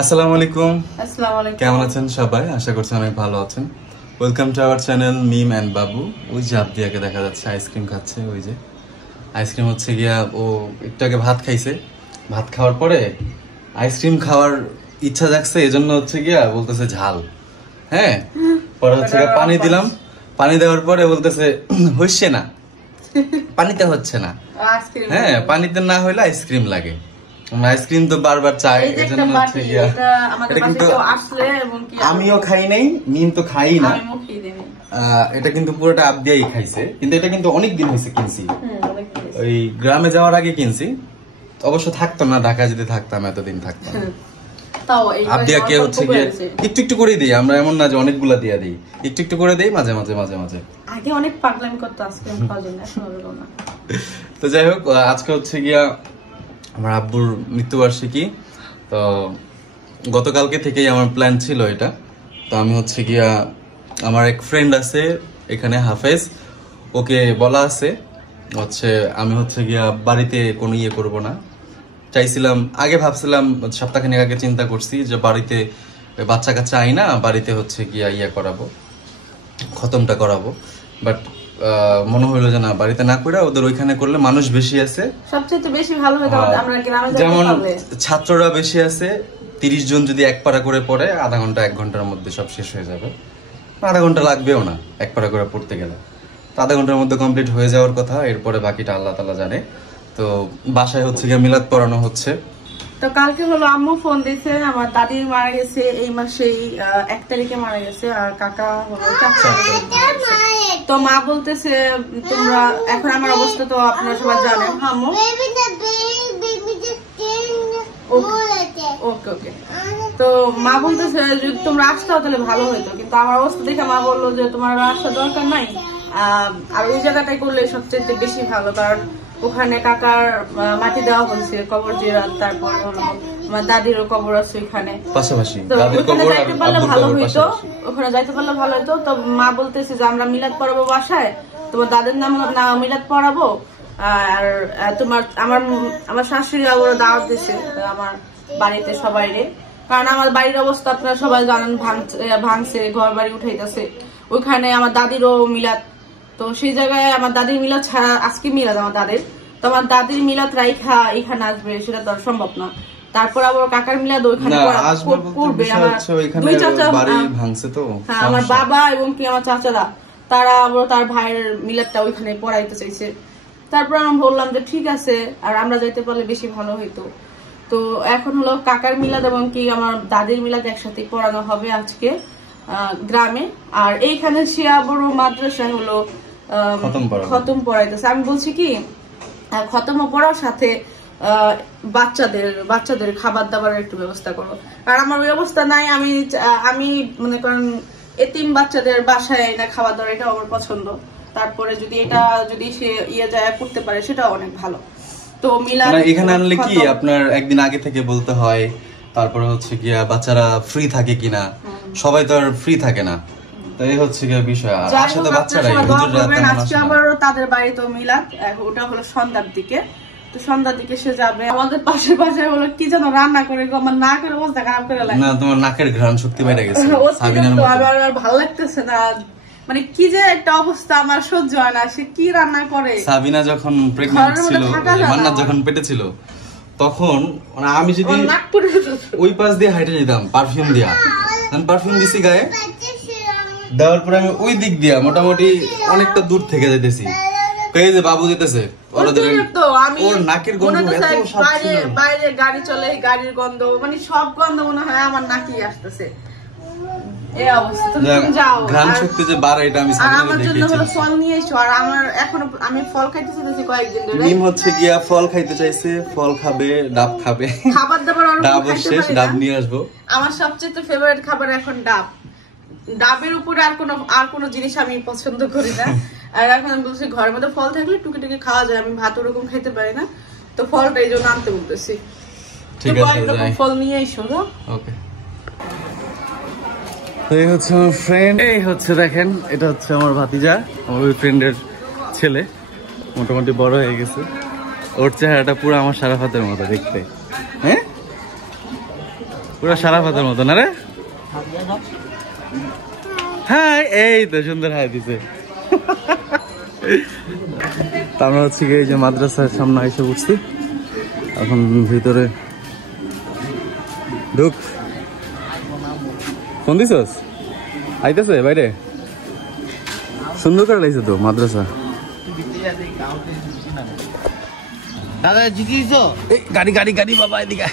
আসসালামু আলাইকুম। আসসালামু আলাইকুম। কেমন আছেন সবাই? আশা করছি অনেক ভালো আছেন। Welcome to our channel Mim and Babu. ওই যে আবদিয়াকে দেখা যাচ্ছে আইসক্রিম খাচ্ছে। ওই যে আইসক্রিম হচ্ছে গিয়া ও একটু আগে ভাত খাইছে। ভাত খাওয়ার পরে আইসক্রিম খাওয়ার ইচ্ছা জাগছে, এজন্য হচ্ছে গিয়া বলতেছে ঝাল। হ্যাঁ, পরে হচ্ছে গিয়া পানি দিলাম। পানি দেওয়ার পরে বলতেছে হচ্ছে না, পানিতে হচ্ছে না। হ্যাঁ, পানিতে না হইলে আইসক্রিম লাগে। আইসক্রিম তো বারবার চাই, এজন্য হচ্ছে গিয়া এটা কিন্তু আমিও খাই নাই, মিম তো খাই না। এটা কিন্তু পুরোটা আবদিয়াই খাইছে, কিন্তু এটা কিন্তু অনেক দিন হয়েছে কিনছি। ওই গ্রামে যাওয়ার আগে কিনছি, অবশ্য থাকতো না, ঢাকা যদি থাকতাম এতদিন থাকতাম। আবদিয়াকে হচ্ছে গিয়ে একটু একটু করে দিই, আমরা এমন না যে অনেকগুলা দিয়ে দিই, একটু একটু করে দিই মাঝে মাঝে মাঝে মাঝে। আগে অনেক পাগলামি করতো আইসক্রিম খাওয়ার জন্য, এখন হলো না। তো যাই হোক, আজকে হচ্ছে গিয়া আমার আব্বুর মৃত্যুবার্ষিকী। তো গতকালকে থেকেই আমার প্ল্যান ছিল এটা। তো আমি হচ্ছে গিয়া আমার এক ফ্রেন্ড আছে এখানে, হাফেজ, ওকে বলা আছে হচ্ছে আমি হচ্ছে গিয়া বাড়িতে কোনো ইয়ে করব না। চাইছিলাম, আগে ভাবছিলাম সপ্তাহখানেক আগে চিন্তা করছি যে বাড়িতে বাচ্চা কাচ্চা আই না, বাড়িতে হচ্ছে গিয়া ইয়া করাবো, খতমটা করাবো। বাট মনে হইলো যে না, বাড়িতে না করে ওদের ওইখানে করলে মানুষ বেশি আছে, সবচেয়ে বেশি ভালো হয়। আমরা গ্রামে যেমন ছাত্ররা বেশি আছে, 30 জন যদি এক পারা করে পড়ে, আধা ঘন্টা 1 ঘন্টার মধ্যে সব শেষ হয়ে যাবে। আধা ঘন্টা লাগবেও না এক পারা করে পড়তে গেলে, আধা ঘন্টার মধ্যে কমপ্লিট হয়ে যাওয়ার কথা। এরপরে বাকিটা আল্লাহ তাআলা জানে। তো বাসায় হচ্ছে গিয়ে মিলাদ পড়ানো হচ্ছে। তো কালকে হলো আম্মু ফোন দিয়েছে, আমার দাদি মারা গেছে এই মাসেই 1 তারিখে মারা গেছে, আর কাকা হলো 4 তারিখে। তো মা বলতেছে তোমরা এখন, আমার অবস্থা তো আপনারা সবাই জানেন। আম্মু ওকে ওকে। তো মা বলতেছে যদি তোমরা আসতাও তাহলে ভালো হইতো, কিন্তু আমার অবস্থা দেখে মা বললো যে তোমার আসার দরকার নাই, আর ওই জায়গাটাই করলে সবচেয়ে বেশি ভালো, কারণ ওখানে কাকার মাটি দেওয়া হয়েছে, কবর জিয়ারত, তারপরে হলো আমার দাদিরও কবর আছে ওইখানে পাশাপাশি। তো ওখানে যাইতে পারলে ভালো হইতো, ওখানে যাইতে পারলে ভালো হইতো। তো মা বলতেছে যে আমরা মিলাদ পড়াবো বাসায়, তোমার দাদের নাম না মিলাদ পড়াবো, আর তোমার আমার শাশুড়ি আবার দাওয়াত দিছে আমার বাড়িতে সবাইরে, কারণ আমার বাড়ির অবস্থা আপনারা সবাই জানেন, ভাঙছে, ঘর বাড়ি উঠাইতেছে। ওইখানে আমার দাদিরও মিলাদ, তো সেই জায়গায় আমার দাদির মিলাদ ছাড়া, আজকে মিলাদ আমার দাদির, তো আমার দাদির মিলাদ রাইখা এখানে আসবে সেটা তো সম্ভব না। তারপর আবার কাকার মিলাদ ওইখানে করবে। আমার 2 চাচা ভাঙছে, তো হ্যাঁ, আমার বাবা এবং কি আমার চাচারা, তারা আবার তার ভাইয়ের মিলাদটা ওইখানে পড়াইতে চাইছে। তারপর আমি বললাম যে ঠিক আছে, আর আমরা যাইতে পারলে বেশি ভালো হইতো। তো এখন হলো কাকার মিলাদ এবং কি আমার দাদির মিলাদ একসাথে পড়ানো হবে আজকে গ্রামে। আর এইখানে শিয়া বড় মাদ্রাসা হলো খতম পড়াইতেছে। আমি বলছি কি খতম পড়ার সাথে বাচ্চাদের খাবার দাবারের একটু ব্যবস্থা করবো, কারণ আমার ওই অবস্থা নাই। আমি মনে করেন এতিম বাচ্চাদের বাসায় না খাবার দাবার, এটা আমার পছন্দ। তারপরে যদি সে ইয়ে যায় করতে পারে, সেটাও অনেক ভালো। তো মিলাদ এখানে আনলে কি আপনার একদিন আগে থেকে বলতে হয়, তারপরে হচ্ছে গিয়া বাচ্চারা ফ্রি থাকে কিনা, সবাই তো আর ফ্রি থাকে না, তাই হচ্ছে গিয়া বিষয়। আর আসলে বাচ্চারা আজকে আবার তাদের বাড়িতে মিলাদ, ওটা হলো সন্ধ্যার দিকে। তো সন্ধ্যার দিকে সে যাবে। আমাদের পাশের বাসায় হলো কি যেন রান্না করে, আমার নাকের অবস্থা খারাপ করে লাগে। না, তোমার নাকের ঘ্রাণ শক্তি বেড়ে গেছে, আমার ভালো লাগতেছে না, মানে কি যে একটা অবস্থা, আমার সহ্য হয় না। সে কি রান্না করে। সাবিনা যখন প্রেগন্যান্ট ছিল, মান্নাত যখন পেটে ছিল, তখন আমি যদি ওই পাশ দিয়ে হাইটে যেতাম পারফিউম দিয়া, পারফিউম দিছি গায়ে, দেওয়ার পরে আমি ওই দিক দিয়া মোটামুটি অনেকটা দূর থেকে যাইতেছি, এই যে বাবু যেতেছে, ওর নাকের গন্ধ এত স্বাদ ছিল। বাইরে গাড়ি চলে, গাড়ির গন্ধ, মানে সব গন্ধ মনে হয় আমার নাকি আসতেছে। এই অবস্থা। তুমি যাও, ঘ্রাণ শক্তি যে বাড়ে এটা আমি আমার জন্য হলো ফল নিয়ে এসো। আর আমার এখনো আমি ফল খাইতে চাইতেছি কয়েকদিন ধরে। মিম হচ্ছে গিয়া ফল খাইতে চাইছে, ফল খাবে, ডাব খাবে, খাবার দাবার আর ডাব শেষ, ডাব নিয়ে আসবো। আমার সবচেয়ে ফেভারিট খাবার এখন ডাব। ডাবের উপরে আর কোনো জিনিস আমি পছন্দ করি না। আর এখন আমি বলছি ঘরের মধ্যে ফল থাকলে টুকি টুকি খাওয়া যায়, আমি ভাত ওরকম খেতে পারি না, তো ফলটা এই জন্য আনতে বলতেছি। ঠিক আছে, ফল নিয়ে এসো। ওকে। তো এই হচ্ছে আমার ফ্রেন্ড, এই হচ্ছে দেখেন, এটা হচ্ছে আমার ভাতিজা, আমার ওই ফ্রেন্ডের ছেলে, মোটামুটি বড় হয়ে গেছে। ওর চেহারাটা পুরো আমার সারাফাতের মতো দেখতে। হ্যাঁ, পুরো সারা পাতার মতো না রে? হ্যাঁ এই তো সুন্দর হাই দিছে। আমরা হচ্ছে কি এই যে মাদ্রাসার সামনে এসে উঠছি, এখন ভিতরে ঢুক। ফোন দিছস? আইতেছে বাইরে? সুন্দর করে লাগছে তো মাদ্রাসা। দাদা জিজ্ঞেস গাড়ি গাড়ি গাড়ি বাবা এদিকে।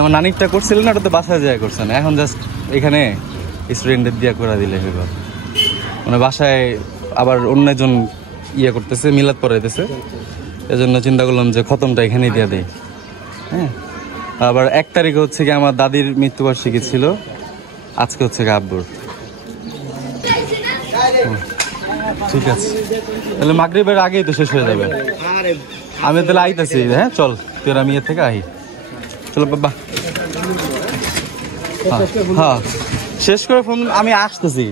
আমার নানিরটা করছিলেন না, ওটা তো বাসায় যায় করছেন, এখন জাস্ট এখানে স্টুডেন্টদের দিয়ে করে দিলে হইব। মানে বাসায় আবার অন্য একজন ইয়ে করতেছে, মিলাদ পড়াইতেছে, এজন্য চিন্তা করলাম যে খতমটা এখানেই দিয়ে দেই। হ্যাঁ, আবার 1 তারিখে হচ্ছে কি আমার দাদির মৃত্যুবার্ষিকী ছিল, আজকে হচ্ছে কি আব্বুর। ঠিক আছে, তাহলে মাগরিবের আগেই তো শেষ হয়ে যাবে। আমি তাহলে আইতেছি। হ্যাঁ চল, তুই আর আমি এর থেকে আহি। চলো বাবা। হ্যাঁ শেষ করে ফোন, আমি আসতেছি।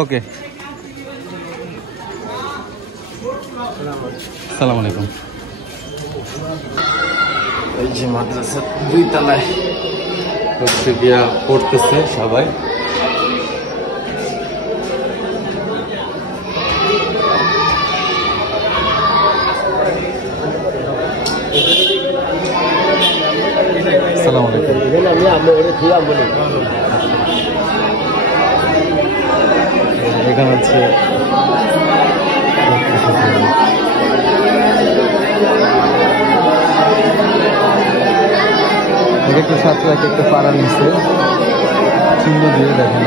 ওকে, সালাম আলাইকুম। এই যে মাদ্রাসার 2 তলায় হচ্ছে গিয়া পড়তেছে সবাই। এখানে হচ্ছে একটু ছাত্রকে একটু পাড়া নিচ্ছে চিহ্ন দিয়ে দেখেন।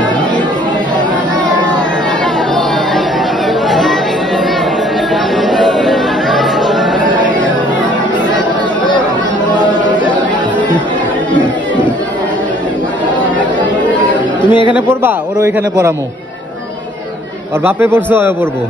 তুমি এখানে পড়বা, ওর ওইখানে পড়ামো, ওর বাপে পড়ছো ওই পড়বো।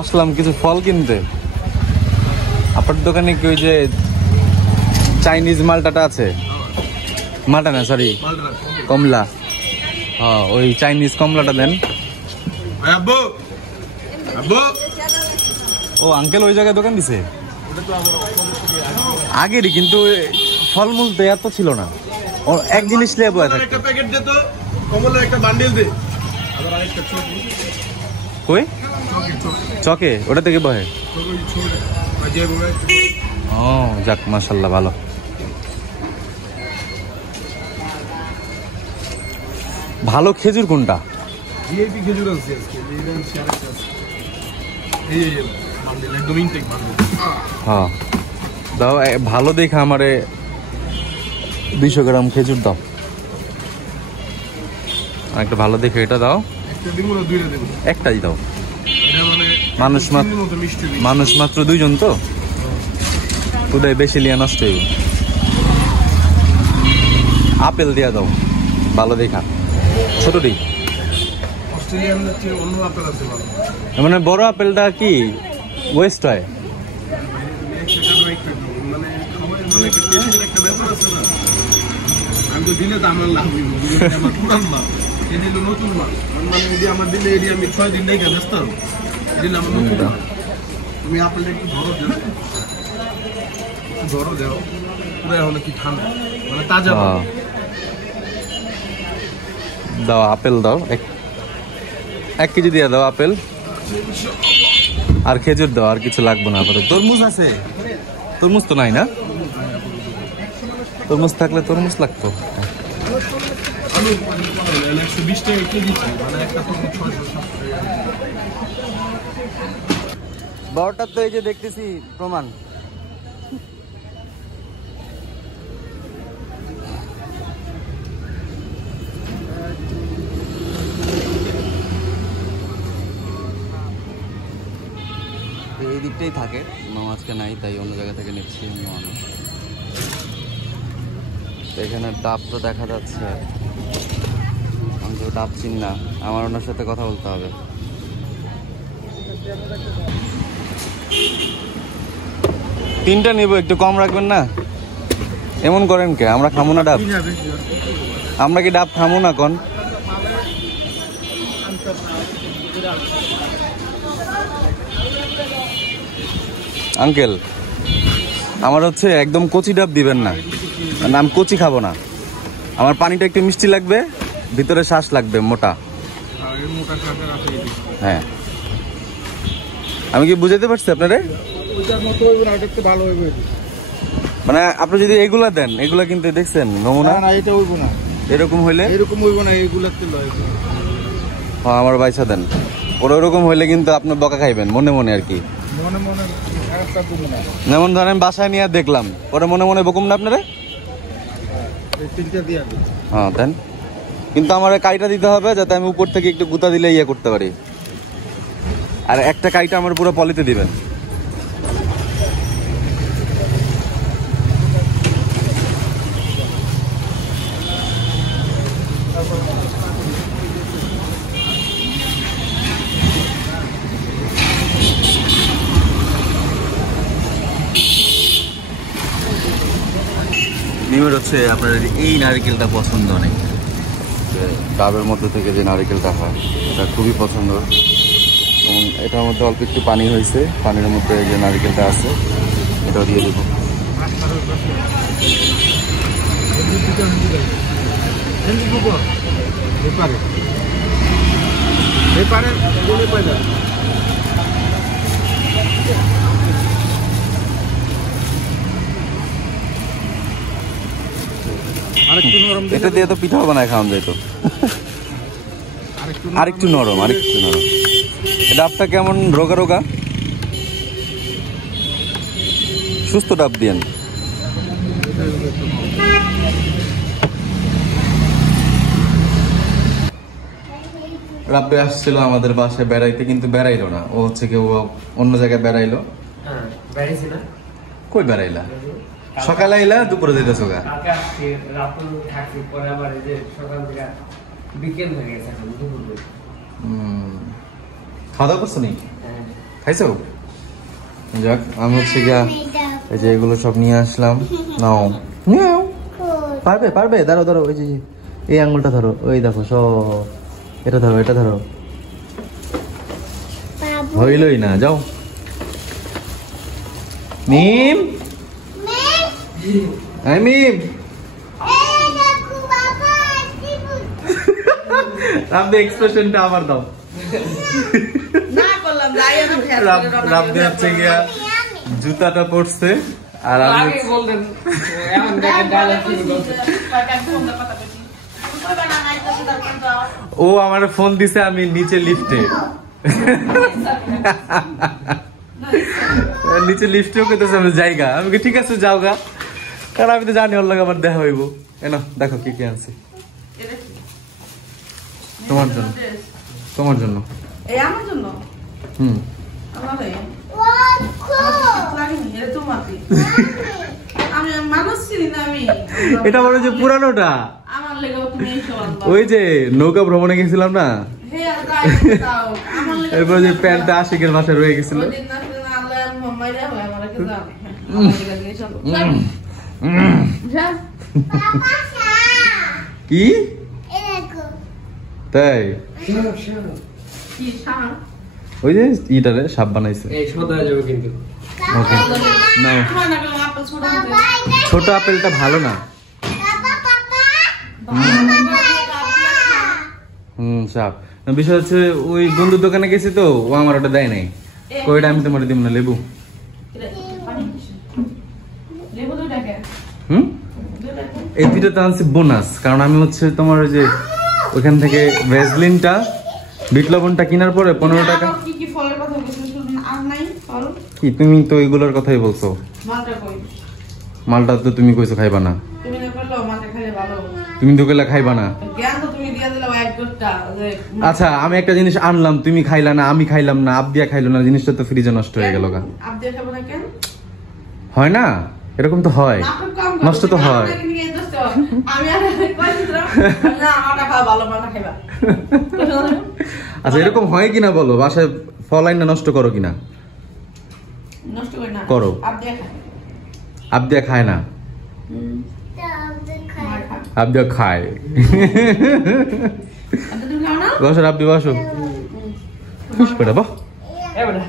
আসলাম কিছু ফল কিনতে। আপনার দোকানে কি ওই যে চাইনিজ মালটাটা আছে? মালটা না, সরি কমলা। হ্যাঁ ওই চাইনিজ কমলাটা দেন। ও আঙ্কেল ওই জায়গায় দোকান দিছে আগেরই, কিন্তু ফলমূল তো এত ছিল না। ও এক জিনিস লেবু একটা প্যাকেট দে তো, কমলা একটা বান্ডেল দে। কই চকে? ওটা থেকে বহে। ও যাক, মাশাআল্লাহ ভালো। ভালো খেজুর কোনটা? ভিআইপি খেজুর আছে আজকে, একদম ইনটেক ভালো। হ্যাঁ দাও, ভালো দেখে আমারে 200 গ্রাম খেজুর দাও। একটা ভালো দেখে এটা দাও। একটা দিব না, দুইটা দেব? একটাই দাও। এটা মানে মানুষ মাত্র 2 জন তো, ওটাই বেশি লিয়া নষ্ট হইব। আপেল দিয়া দাও ভালো দেখা, ছোটটি। মানে বড় আপেলটা কি ওয়েস্ট হয়? দাও আপেল দাও, 1 কেজি দিয়ে দাও আপেল, আর খেজুর দাও, আর কিছু লাগবে না। তরমুজ আছে? তরমুজ তো নাই না? তরমুজ থাকলে তরমুজ লাগতো। বড়টা তো এই যে দেখতেছি প্রমাণ। এই দিকটাই থাকে, মাছকে নাই, তাই অন্য জায়গা থেকে নিচ্ছি। এখানে ডাব তো দেখা যাচ্ছে, ডাব চিন না, আমার ওনার সাথে কথা বলতে হবে। তিনটা নিব, একটু কম রাখবেন না? এমন করেন কে? আমরা খামো না ডাব? আমরা কি ডাব খামো না কোন? আঙ্কেল আমার হচ্ছে একদম কচি ডাব দিবেন না, আমি কচি খাবো না। আমার পানিটা একটু মিষ্টি লাগবে, ভিতরে শ্বাস লাগবে মোটা। হ্যাঁ, আমি কি বুঝাতে পারছি আপনারে? মানে আপনি যদি এগুলা দেন, এগুলা কিন্তু দেখছেন নমুনা, এরকম হইলে হ্যাঁ আমার পয়সা দেন। ওরকম হইলে কিন্তু আপনি বকা খাইবেন মনে মনে আর কি। যেমন ধরেন বাসায় নিয়ে দেখলাম, পরে মনে মনে বকুম না আপনারা? হ্যাঁ দেন, কিন্তু আমার কাইটা দিতে হবে যাতে আমি উপর থেকে একটু গুতা দিলে ইয়ে করতে পারি। আর একটা কাইটা আমার পুরো পলিতে দিবেন। নিমের হচ্ছে আপনার এই নারিকেলটা পছন্দ অনেক, ডাবের মধ্যে থেকে যে নারিকেলটা হয় এটা খুবই পছন্দ। এবং এটার মধ্যে অল্প একটু পানি হয়েছে, পানির মধ্যে যে নারিকেলটা আছে এটাও দিয়ে দেবো। এটা দিয়ে তো পিঠাও বানায় খাওয়া যায় তো। আরেকটু নরম, আরেকটু নরম। ডাবটা কেমন রোগা রোগা? সুস্থ ডাব দিয়েন। রাব্বে আসছিল আমাদের বাসায় বেড়াইতে, কিন্তু বেড়াইলো না। ও হচ্ছে কি, ও অন্য জায়গায় বেড়াইলো। কই বেড়াইলা? সকালে আইলা, দুপুরে যেতেছো গা? খাওয়া দাওয়া করছো নি? খাইছো? যাক, আমি হচ্ছে গিয়া এই যে এগুলো সব নিয়ে আসলাম। নাও, পারবে পারবে, দাঁড়ো দাঁড়ো, ওই যে এই আঙুলটা ধরো, ওই দেখো সব, এটা ধরো, এটা ধরো, হইলই না, যাও। মিম, মিম, রাব্বে এক্সপ্রেশনটা আবার দাও। রাব্বে হচ্ছে গিয়া জুতাটা পড়ছে, আর আমি ও আমার ফোন দিছে, আমি নিচে লিফটে, নিচে লিফটেও কেতেছে আমি জায়গা। আমি ঠিক আছে যাও গা, কারণ আমি তো জানি ওর লাগে আবার দেখা হইব। এনো দেখো কি কি আনছি তোমার জন্য, তোমার জন্য। এটা বলে যে পুরানোটা, ওই যে নৌকা ভ্রমণে গেছিলাম না, এরপর যে প্যান্টটা আশিকের বাসায় রয়ে গেছিল। কি তাই? ওই যে ইটারে সাপ বানাইছে। ছোট আপেলটা ভালো না। সাপ বিষয় হচ্ছে, ওই বন্ধুর দোকানে গেছি তো, ও আমার ওটা দেয় নাই। কয়টা আমি তোমার দিব না, লেবু। এই দুইটা তো আনছি বোনাস, কারণ আমি হচ্ছে তোমার ওই যে ওইখান থেকে ভ্যাসলিনটা, বিট লবণটা কেনার পরে 15 টাকা। কি তুমি তো এগুলোর কথাই বলছো? মালটা তো তুমি কইছো খাইবা না, তুমি তো কইলা খাইবা না। আচ্ছা, আমি একটা জিনিস আনলাম, তুমি খাইলা না, আমি খাইলাম না, আবদিয়া খাইলো না, জিনিসটা তো ফ্রিজে নষ্ট হয়ে গেল। হয় না? এরকম তো হয়, নষ্ট তো হয়। আচ্ছা, এরকম হয় কিনা বলো, বাসায় ফল আইনা নষ্ট করো কিনা? করো। আবদিয়া খায় না, আবদিয়া খায়। তুমি খাও না? বসো আব্দি বসো। বাহ এ বেটা